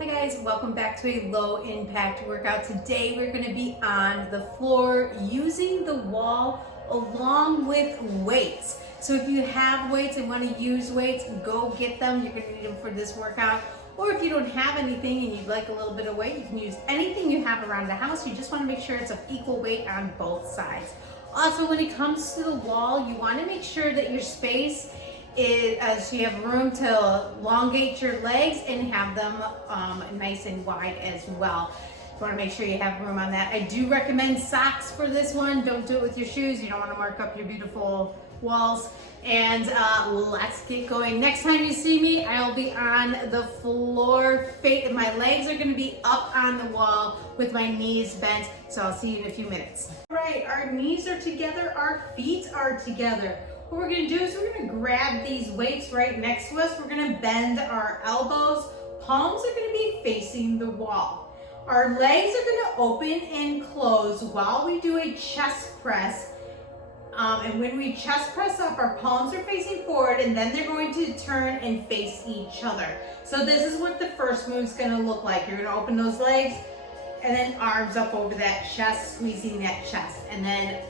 Hi guys, welcome back to a low impact workout. Today we're going to be on the floor using the wall along with weights. So if you have weights and want to use weights, go get them. You're going to need them for this workout. Or if you don't have anything and you'd like a little bit of weight, you can use anything you have around the house. You just want to make sure it's of equal weight on both sides. Also, when it comes to the wall, you want to make sure that your space so you have room to elongate your legs and have them nice and wide as well. You want to make sure you have room on that. I do recommend socks for this one. Don't do it with your shoes. You don't want to mark up your beautiful walls. And let's get going. Next time you see me, I'll be on the floor. My legs are going to be up on the wall with my knees bent. So I'll see you in a few minutes. All right, our knees are together. Our feet are together. What we're gonna do is we're gonna grab these weights right next to us. We're gonna bend our elbows. Palms are gonna be facing the wall. Our legs are gonna open and close while we do a chest press. And when we chest press up, our palms are facing forward and then they're going to turn and face each other. So this is what the first move's gonna look like. You're gonna open those legs and then arms up over that chest, squeezing that chest. And then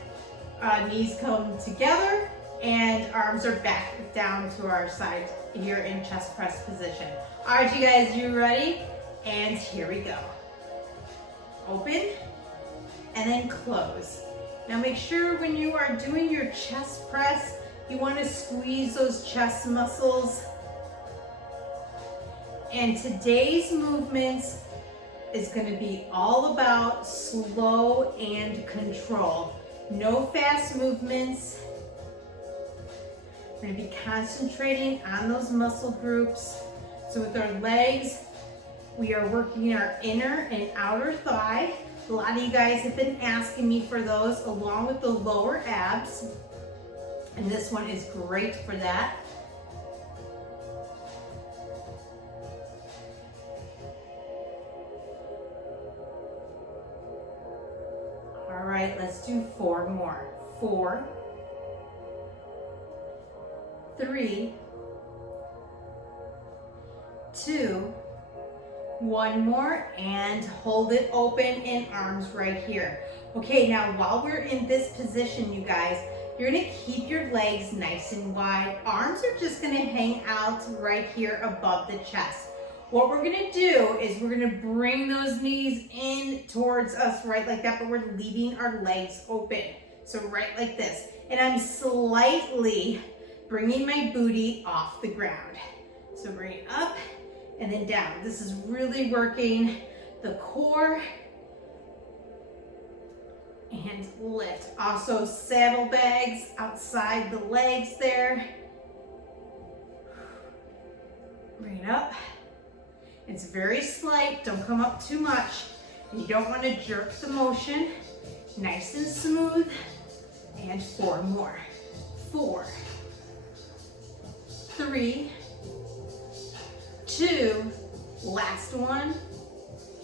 knees come together and arms are back down to our side here in chest press position. All right, you guys, you ready? And here we go. Open and then close. Now make sure when you are doing your chest press, you want to squeeze those chest muscles. And today's movements is going to be all about slow and control. No fast movements. We're going to be concentrating on those muscle groups. So with our legs, we are working our inner and outer thigh. A lot of you guys have been asking me for those along with the lower abs. And this one is great for that. All right, let's do 4 more. 4, 3, 2, 1 more, and hold it open and arms right here. Okay, now while we're in this position, you guys, you're gonna keep your legs nice and wide. Arms are just gonna hang out right here above the chest. What we're gonna do is we're gonna bring those knees in towards us right like that, but we're leaving our legs open. So right like this. And I'm slightly bringing my booty off the ground. So bring it up and then down. This is really working the core and lift. Also saddlebags outside the legs there. Bring it up. It's very slight, don't come up too much. And you don't want to jerk the motion. Nice and smooth. And 4 more. 4, 3, 2, last one,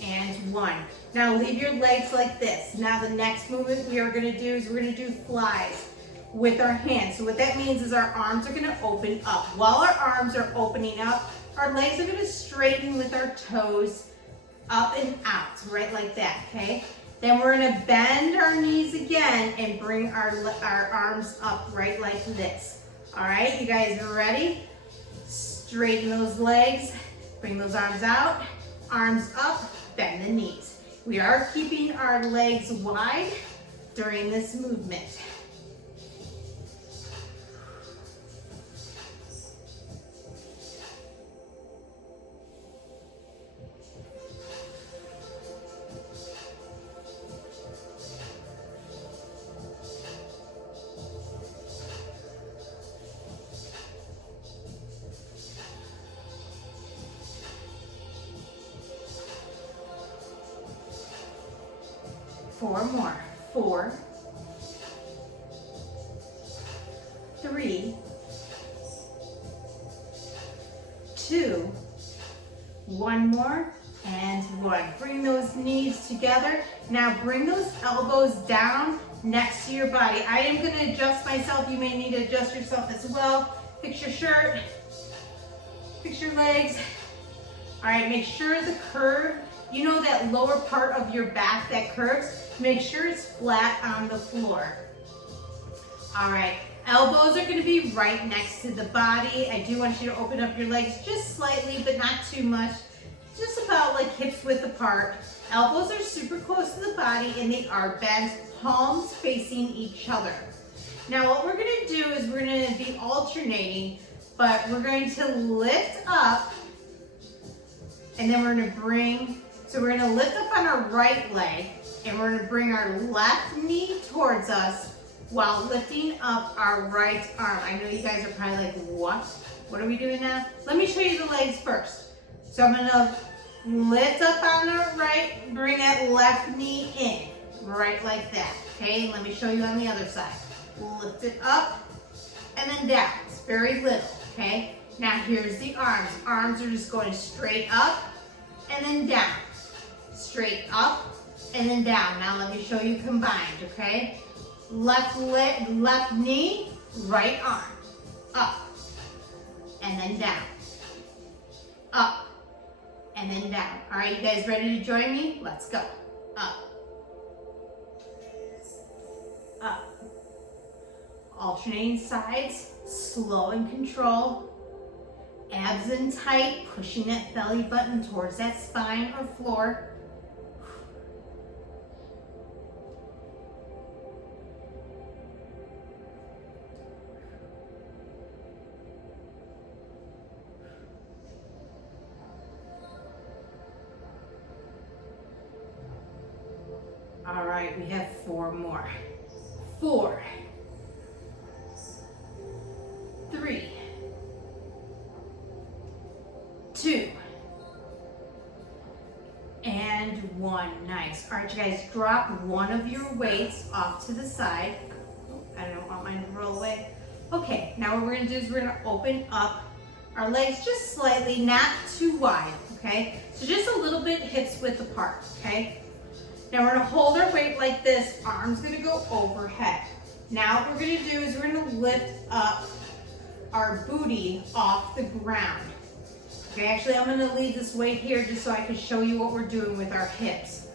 and 1. Now leave your legs like this. Now the next movement we are going to do is we're going to do flies with our hands. So what that means is our arms are going to open up. While our arms are opening up, our legs are going to straighten with our toes up and out, right like that, okay? Then we're going to bend our knees again and bring our arms up right like this. All right, you guys are ready? Straighten those legs, bring those arms out, arms up, bend the knees. We are keeping our legs wide during this movement. Four more. 4, 3, 2, 1 more, and 1. Bring those knees together. Now bring those elbows down next to your body. I am going to adjust myself. You may need to adjust yourself as well. Fix your shirt. Fix your legs. All right, make sure the curve, you know that lower part of your back that curves, make sure it's flat on the floor. All right, elbows are gonna be right next to the body. I do want you to open up your legs just slightly, but not too much. Just about like hips width apart. Elbows are super close to the body and they are bent, palms facing each other. Now what we're gonna do is we're gonna be alternating, but we're going to lift up and then we're gonna bring, so we're gonna lift up on our right leg and we're gonna bring our left knee towards us while lifting up our right arm. I know you guys are probably like, what? What are we doing now? Let me show you the legs first. So I'm gonna lift up on the right, bring that left knee in, right like that, okay? Let me show you on the other side. Lift it up and then down. It's very little, okay? Now here's the arms. Arms are just going straight up and then down. Straight up and then down. Now let me show you combined, okay? Left leg, left knee, right arm. Up and then down. Up and then down. All right, you guys ready to join me? Let's go. Up. Up. Alternating sides, slow and control. Abs in tight, pushing that belly button towards that spine or floor. All right, we have 4 more. 4, 3, 2, and 1. Nice. All right, you guys, drop one of your weights off to the side. Oh, I don't want mine to roll away. Okay, now what we're gonna do is we're gonna open up our legs just slightly, not too wide, okay? So just a little bit hips width apart, okay? Now we're gonna hold our weight like this, arms gonna go overhead. Now what we're gonna do is we're gonna lift up our booty off the ground. Okay, actually I'm gonna leave this weight here just so I can show you what we're doing with our hips.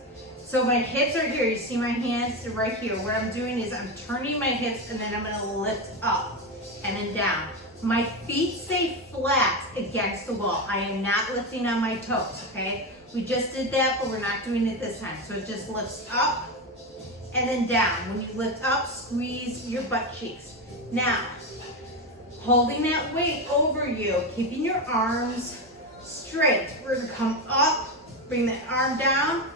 So my hips are here, you see my hands right here. What I'm doing is I'm turning my hips and then I'm gonna lift up and then down. My feet stay flat against the wall. I am not lifting on my toes, okay? We just did that, but we're not doing it this time. So it just lifts up and then down. When you lift up, squeeze your butt cheeks. Now, holding that weight over you, keeping your arms straight. We're gonna come up, bring that arm down,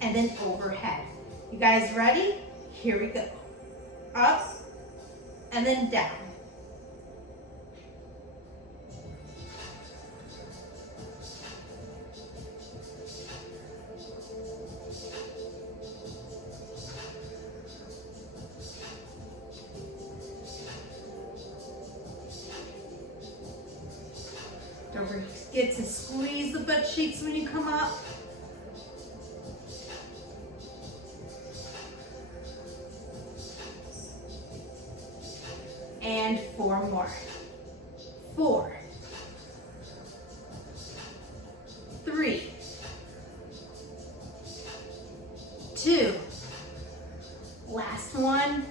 and then overhead. You guys ready? Here we go. Up, and then down. Don't forget to squeeze the butt cheeks when you come up. And 4 more. 4, 3, 2, last one,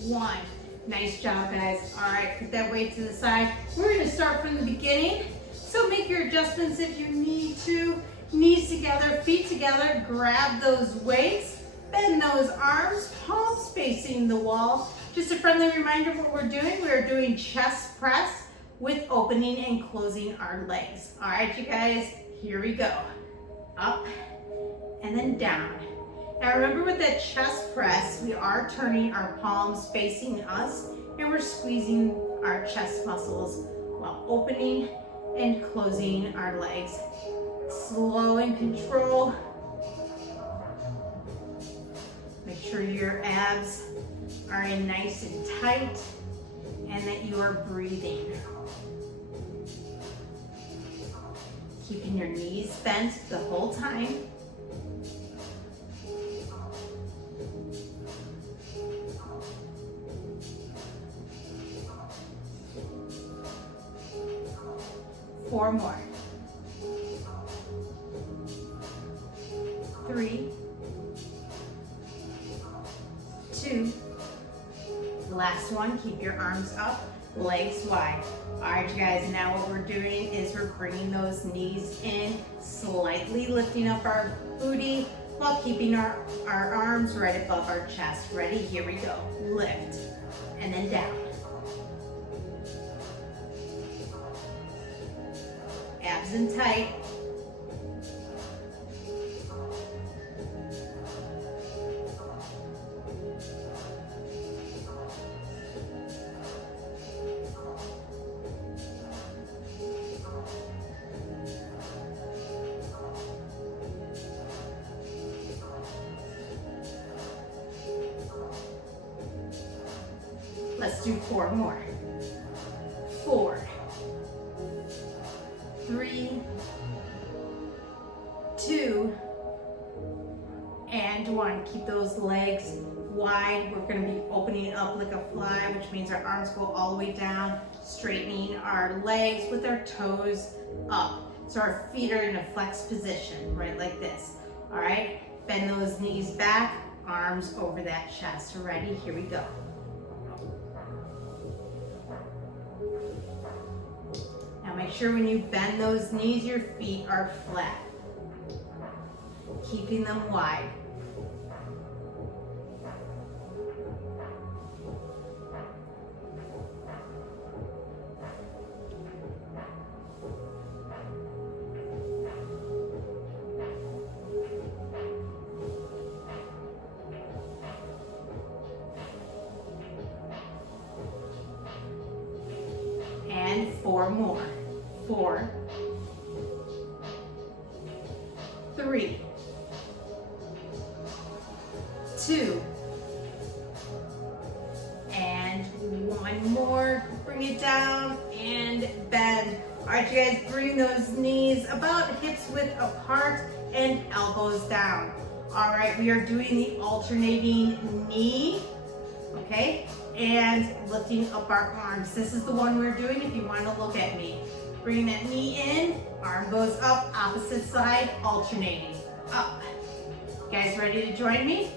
1. Nice job, guys. All right, put that weight to the side. We're gonna start from the beginning. So make your adjustments if you need to. Knees together, feet together, grab those weights, bend those arms, palms facing the wall. Just a friendly reminder of what we're doing. We're doing chest press with opening and closing our legs. All right, you guys, here we go. Up and then down. Now remember with that chest press, we are turning our palms facing us and we're squeezing our chest muscles while opening and closing our legs. Slow and control. Make sure your abs are in nice and tight and that you are breathing. Keeping your knees bent the whole time. Four more. 3, 2, last one, keep your arms up, legs wide. All right, you guys, now what we're doing is we're bringing those knees in, slightly lifting up our booty while keeping our arms right above our chest. Ready? Here we go. Lift, and then down. Abs in tight. Let's do 4 more. 4, 3, 2, and 1. Keep those legs wide. We're going to be opening up like a fly, which means our arms go all the way down, straightening our legs with our toes up. So our feet are in a flexed position, right like this. All right, bend those knees back, arms over that chest. Ready? Here we go. Now make sure when you bend those knees, your feet are flat, keeping them wide. And 4 more. 4, 3, 2, and 1 more. Bring it down and bend. All right, you guys, bring those knees about hips width apart and elbows down. All right, we are doing the alternating knee, okay, and lifting up our arms. This is the one we're doing if you want to look at me. Bring that knee in, arm goes up, opposite side, alternating, up. You guys ready to join me?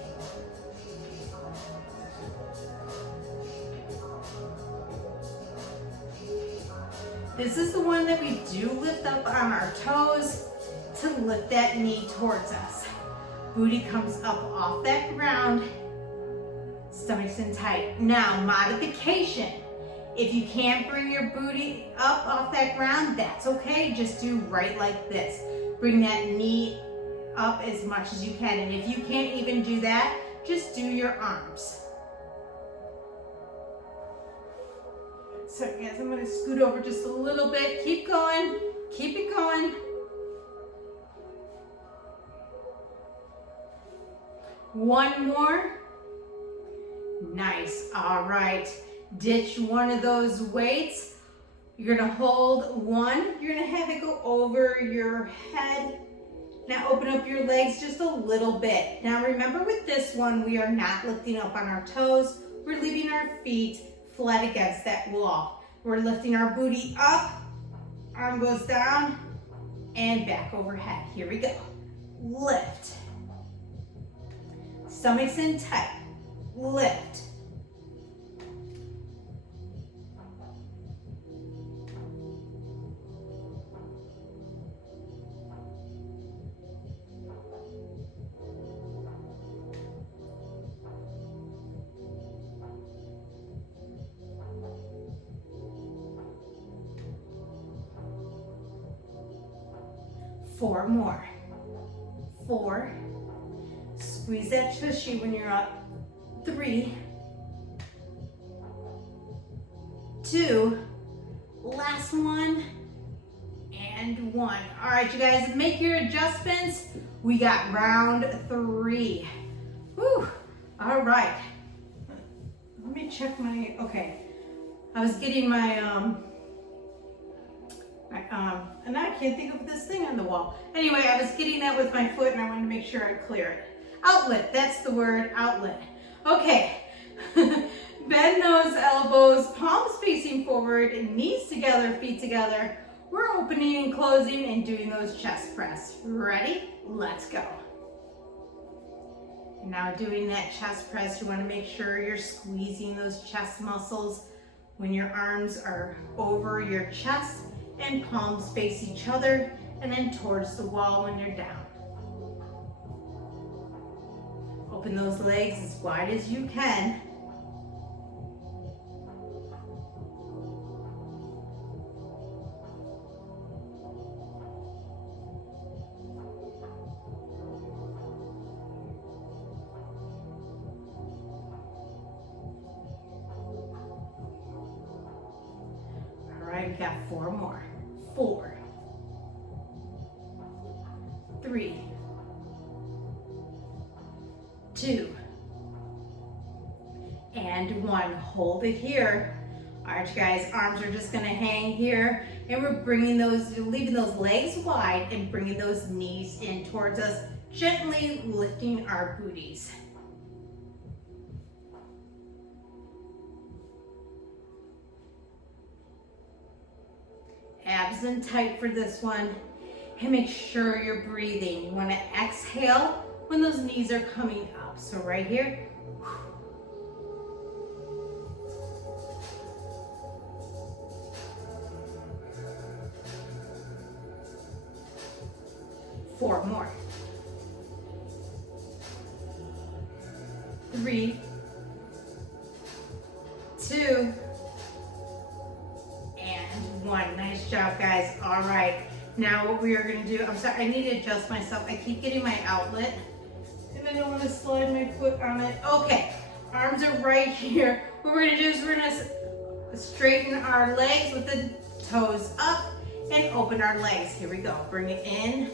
This is the one that we do lift up on our toes to lift that knee towards us. Booty comes up off that ground, stomach's in tight. Now, modification. If you can't bring your booty up off that ground, that's okay. Just do right like this. Bring that knee up as much as you can. And if you can't even do that, just do your arms. So guys, I'm gonna scoot over just a little bit. Keep going, keep it going. One more. Nice, all right. Ditch one of those weights. You're gonna hold one. You're gonna have it go over your head. Now open up your legs just a little bit. Now remember with this one, we are not lifting up on our toes. We're leaving our feet flat against that wall. We're lifting our booty up, arm goes down, and back overhead. Here we go. Lift. Stomach's in tight. Lift. Four more. 4. Squeeze that tushy when you're up. 3, 2, last one, and 1. All right, you guys, make your adjustments. We got round 3. Whew. All right. Let me check my, okay. I was getting my, and I can't think of this thing on the wall. Anyway, I was getting that with my foot and I wanted to make sure I clear it. Outlet, that's the word, outlet. Okay, bend those elbows, palms facing forward, knees together, feet together. We're opening and closing and doing those chest press. Ready? Let's go. Now doing that chest press, you want to make sure you're squeezing those chest muscles when your arms are over your chest and palms face each other and then towards the wall when you're down. Open those legs as wide as you can. We got 4 more. 4, 3, 2, and 1. Hold it here. All right, you guys, arms are just gonna hang here, and we're leaving those legs wide and bringing those knees in towards us, gently lifting our booties. Abs in tight for this one, and make sure you're breathing. You want to exhale when those knees are coming up. So right here. 4 more. 3, 2, and 1. Nice job, guys. All right. Now what we are going to do, I'm sorry, I need to adjust myself. I keep getting my outlet, and I don't want to slide my foot on it. Okay, arms are right here. What we're going to do is we're going to straighten our legs with the toes up and open our legs. Here we go. Bring it in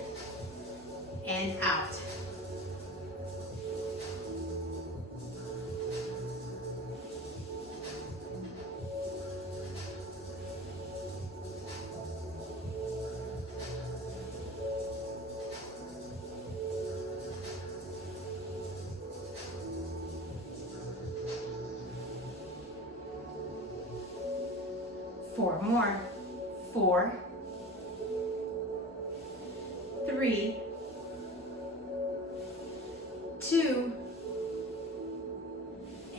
and out. Four more. 4, 3, 2,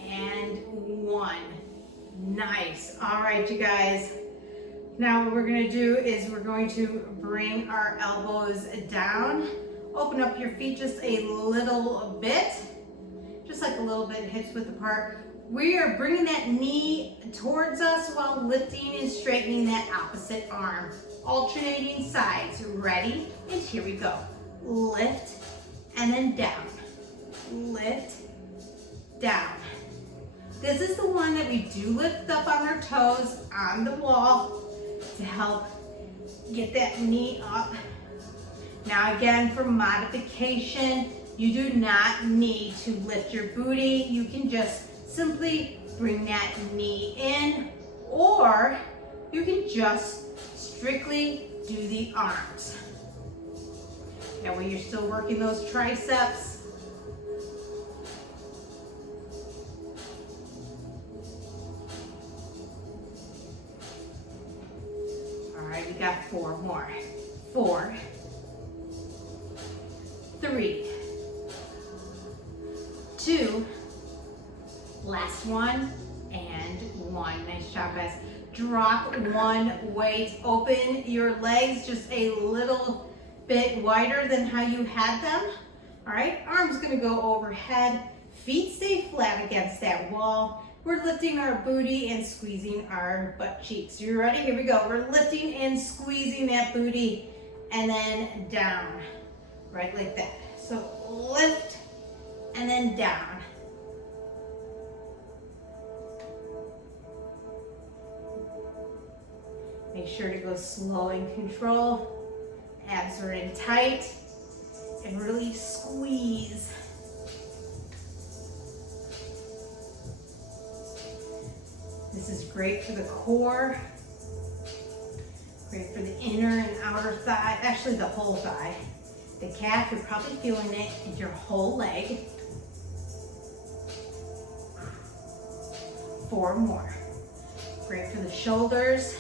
and 1. Nice. All right, you guys. Now what we're going to do is we're going to bring our elbows down. Open up your feet just a little bit. Just like a little bit, hips width apart. We are bringing that knee towards us while lifting and straightening that opposite arm. Alternating sides. Ready? And here we go. Lift and then down. Lift, down. This is the one that we do lift up on our toes on the wall to help get that knee up. Now again, for modification, you do not need to lift your booty. You can just simply bring that knee in, or you can just strictly do the arms. That way you're still working those triceps. All right, we got 4 more. 4, 3, 2, last one, and 1. Nice job, guys. Drop one weight. Open your legs just a little bit wider than how you had them. All right, arms gonna go overhead. Feet stay flat against that wall. We're lifting our booty and squeezing our butt cheeks. You ready? Here we go. We're lifting and squeezing that booty and then down, right like that. So lift and then down. Make sure to go slow and control. Abs are in tight and really squeeze. This is great for the core, great for the inner and outer thigh, actually the whole thigh. The calf, you're probably feeling it in your whole leg. 4 more. Great for the shoulders.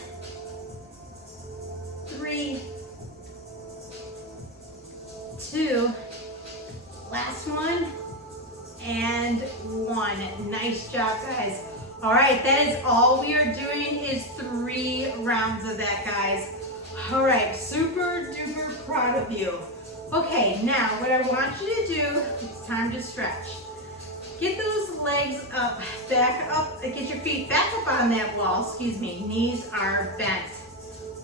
3, 2, last one, and 1. Nice job, guys. All right, that is all we are doing is 3 rounds of that, guys. All right, super duper proud of you. Okay, now what I want you to do, it's time to stretch. Get those legs up, back up, get your feet back up on that wall, excuse me, knees are bent.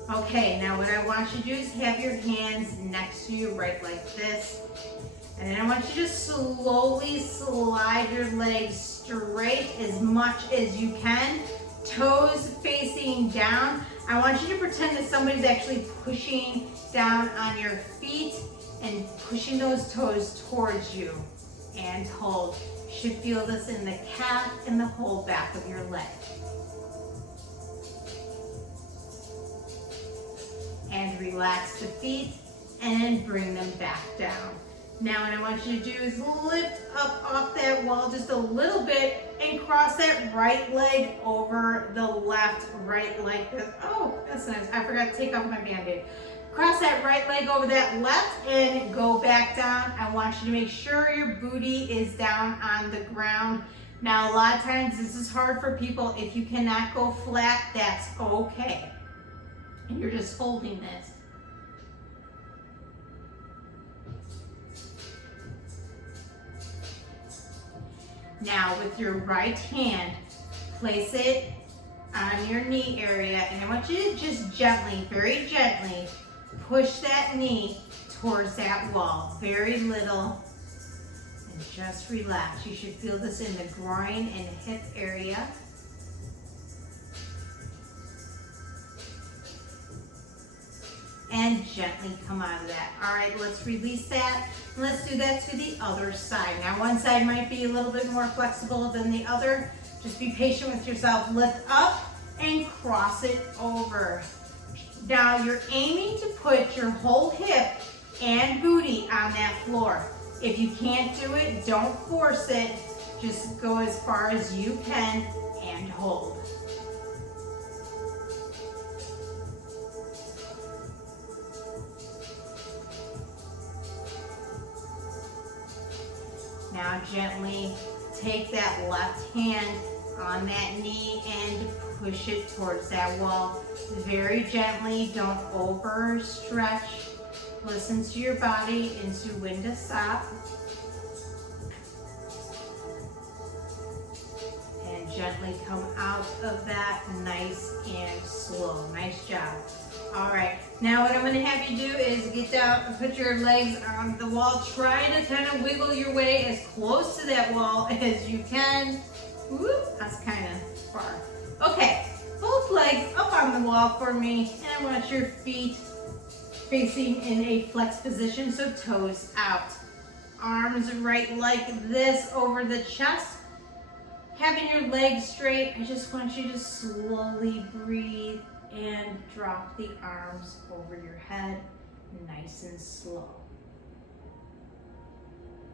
Okay, now what I want you to do is have your hands next to you, right like this. And then I want you to slowly slide your legs straight as much as you can, toes facing down. I want you to pretend that somebody's actually pushing down on your feet and pushing those toes towards you. And hold. You should feel this in the calf and the whole back of your leg. And relax the feet and then bring them back down. Now what I want you to do is lift up off that wall just a little bit and cross that right leg over the left, right like this. Oh, that's nice. I forgot to take off my Band-Aid. Cross that right leg over that left and go back down. I want you to make sure your booty is down on the ground. Now a lot of times this is hard for people. If you cannot go flat, that's okay. And you're just holding this. Now with your right hand, place it on your knee area, and I want you to just gently, very gently, push that knee towards that wall. Very little, and just relax. You should feel this in the groin and hip area. And gently come out of that. All right, let's release that. And let's do that to the other side. Now, one side might be a little bit more flexible than the other. Just be patient with yourself. Lift up and cross it over. Now, you're aiming to put your whole hip and booty on that floor. If you can't do it, don't force it. Just go as far as you can and hold. Now gently take that left hand on that knee and push it towards that wall. Very gently, don't overstretch. Listen to your body into when to stop. And gently come out of that nice and slow. Nice job. All right, now what I'm gonna have you do is get down and put your legs on the wall. Try to kind of wiggle your way as close to that wall as you can. Whoop, that's kind of far. Okay, both legs up on the wall for me, and I want your feet facing in a flexed position, so toes out. Arms right like this over the chest. Having your legs straight, I just want you to slowly breathe and drop the arms over your head, nice and slow.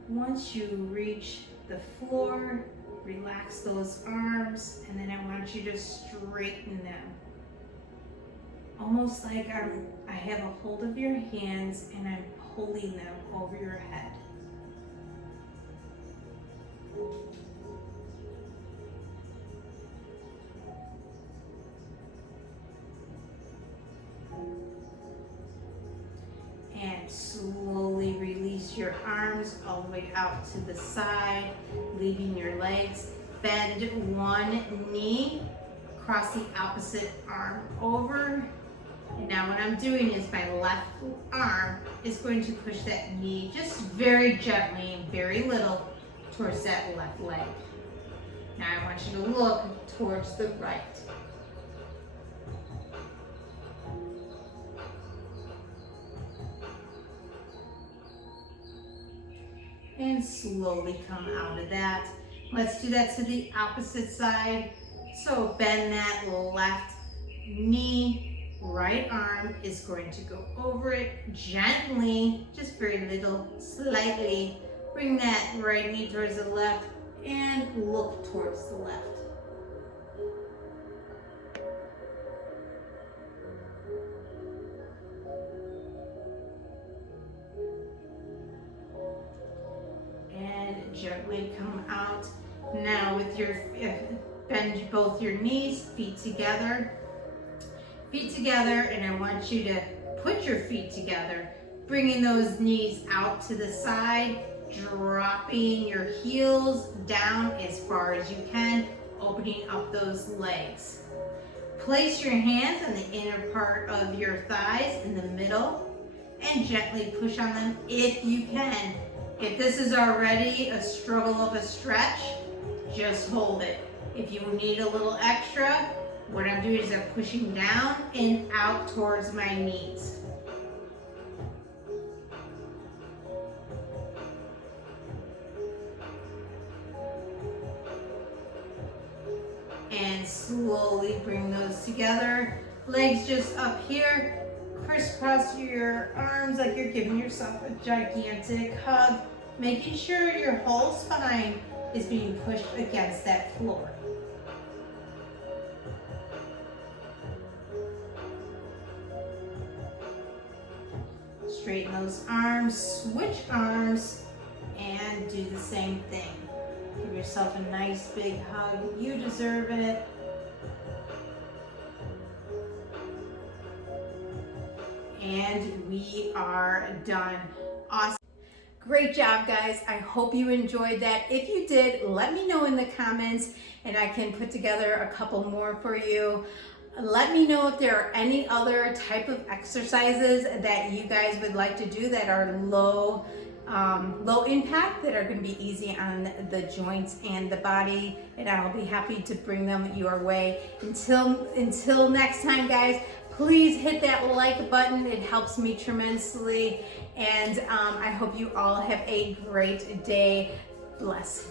Once you reach the floor, relax those arms, and then I want you to straighten them. Almost like I have a hold of your hands and I'm pulling them over your head. And slowly release your arms all the way out to the side, leaving your legs. Bend one knee, cross the opposite arm over. And now what I'm doing is my left arm is going to push that knee just very gently, very little, towards that left leg. Now I want you to look towards the right. And slowly come out of that. Let's do that to the opposite side. So bend that left knee, right arm is going to go over it gently, just very little, slightly. Bring that right knee towards the left and look towards the left. gently come out. Now with your, bend both your knees, feet together, and I want you to put your feet together, bringing those knees out to the side, dropping your heels down as far as you can, opening up those legs. Place your hands on the inner part of your thighs in the middle and gently push on them if you can. If this is already a struggle of a stretch, just hold it. If you need a little extra, what I'm doing is I'm pushing down and out towards my knees. And slowly bring those together. Legs just up here. Crisscross your arms like you're giving yourself a gigantic hug, making sure your whole spine is being pushed against that floor. Straighten those arms, switch arms, and do the same thing. Give yourself a nice big hug. You deserve it. And we are done. Awesome. Great job, guys. I hope you enjoyed that. If you did, let me know in the comments and I can put together a couple more for you. Let me know if there are any other type of exercises that you guys would like to do that are low impact, that are going to be easy on the joints and the body, and I'll be happy to bring them your way. Until next time, guys, please hit that like button. It helps me tremendously, and I hope you all have a great day. Bless.